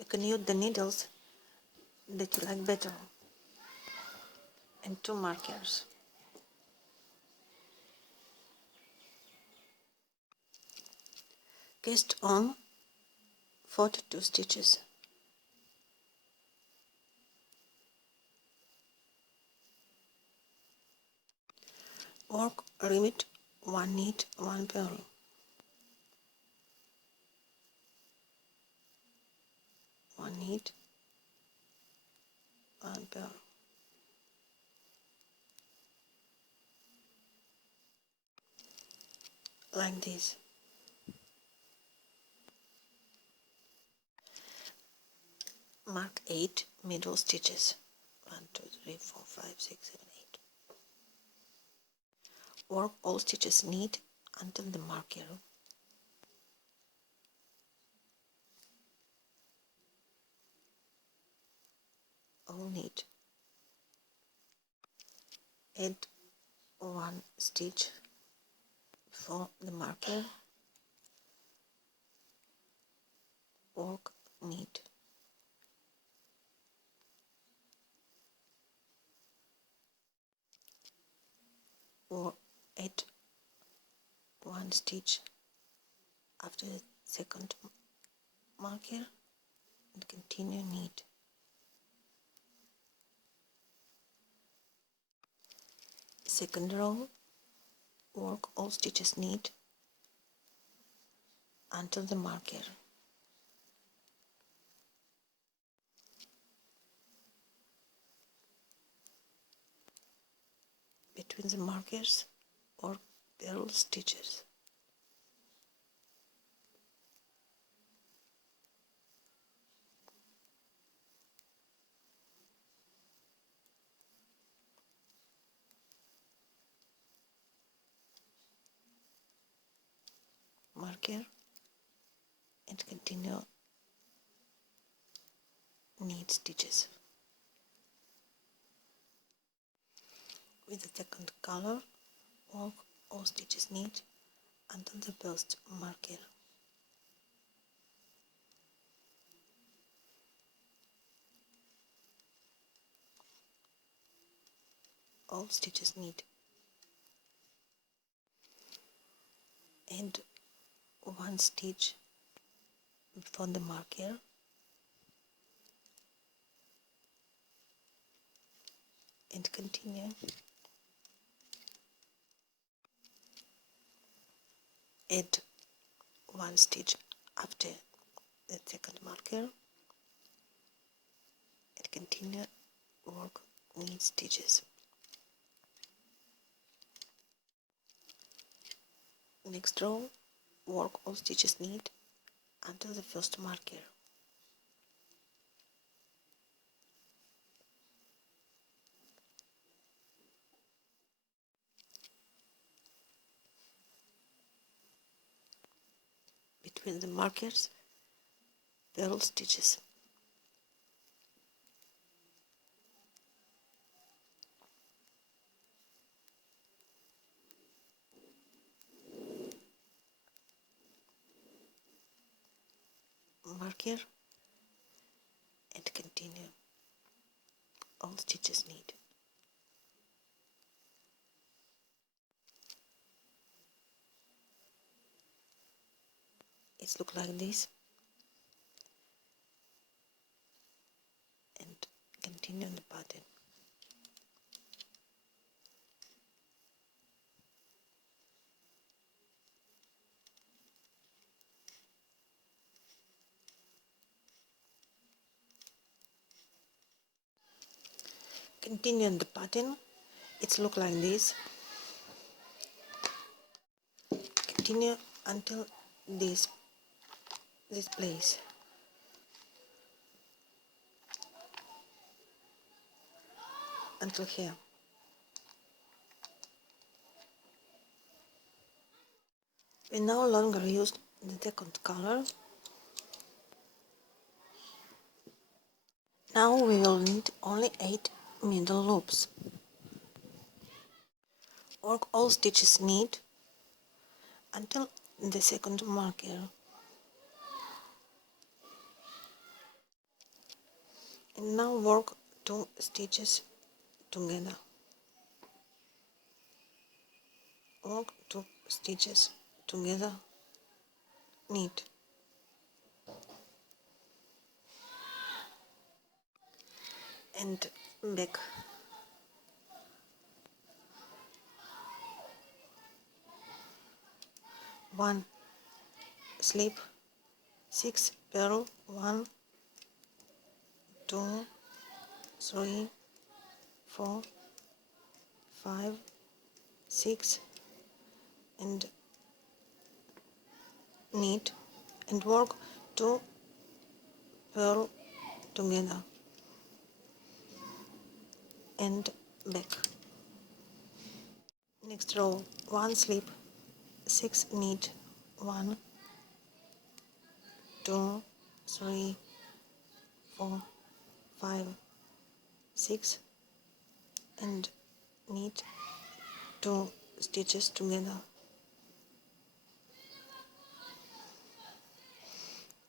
You can use the needles that you like better and 2 markers. Cast on 42 stitches. Work rivet 1 knit 1 purl. 1 knit 1 purl. Like this. Mark 8 middle stitches. 1, 2, 3, 4, 5, 6, 7, 8. Work all stitches knit until the marker. All knit. Add 1 stitch before the marker. Work knit. Or add 1 stitch after the second marker and continue knit. Second row, work all stitches knit until the marker. Between the markers, work purl stitches. Marker and continue knit stitches. With the second color, work all stitches knit until the first marker. All stitches knit. Add 1 stitch before the marker and continue. Add 1 stitch after the second marker and continue work knit stitches. Next row, work all stitches knit until the first marker. Between the markers, purl stitches. Marker and continue. All stitches knit. It looks like this and continue the pattern. Continue the pattern. It looks like this. Continue until this place. Until here. We no longer use the second color. Now we will need only 8 middle loops. Work all stitches knit until the second marker. And now work 2 stitches together. Work 2 stitches together, knit, and back. 1 slip, 6 purl, 1, 2, 3, 4, 5, 6, and knit and work 2 purl together and back. Next row, 1 slip, 6 knit, 1, 2, 3, 4, 5, 6, and knit 2 stitches together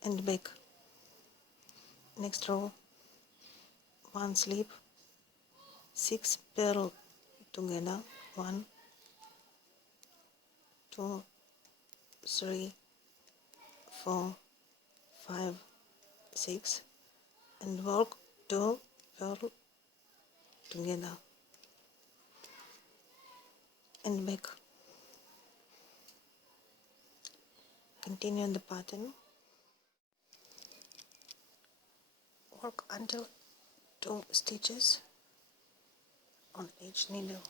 and back. Next row, 1 slip, 6 purl together, 1, 2, 3, 4, 5, 6, and work 2 purl together and back. Continue the pattern. Work until 2 stitches on each needle.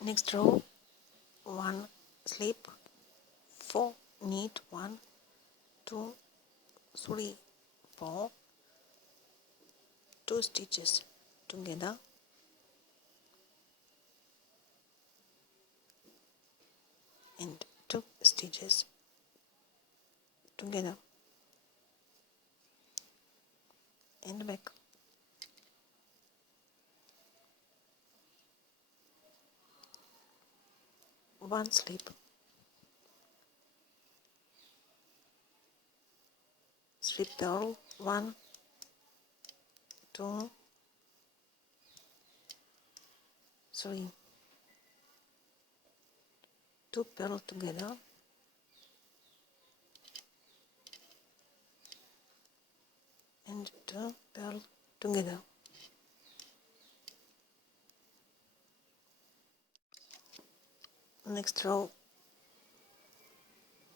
Next row, 1 slip, 4 knit, 1, 2, 3, 4, 2 stitches together and 2 stitches together and back. One slip, 3 purl, 1, 2, 3, 2 purl together and 2 purl together. Next row,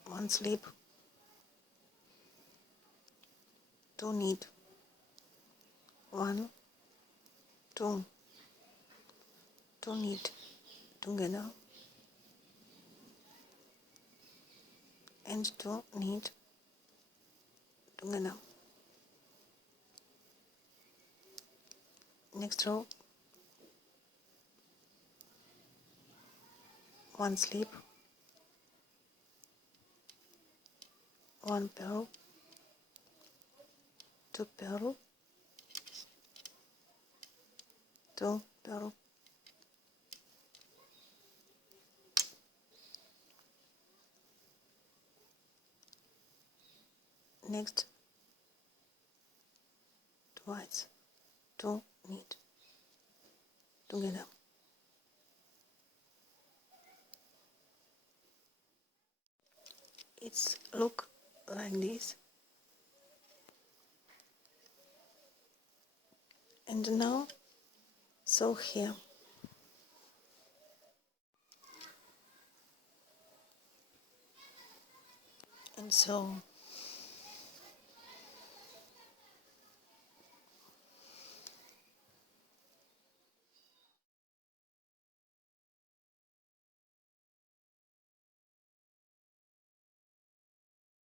1 slip, 2 knit, 1, 2, 2 knit together and 2 knit together. Next row, 1 slip, 1 purl, 2 purl, 2 purl. Next, twice, 2 knit together. It's look like this. And now sew here. And sew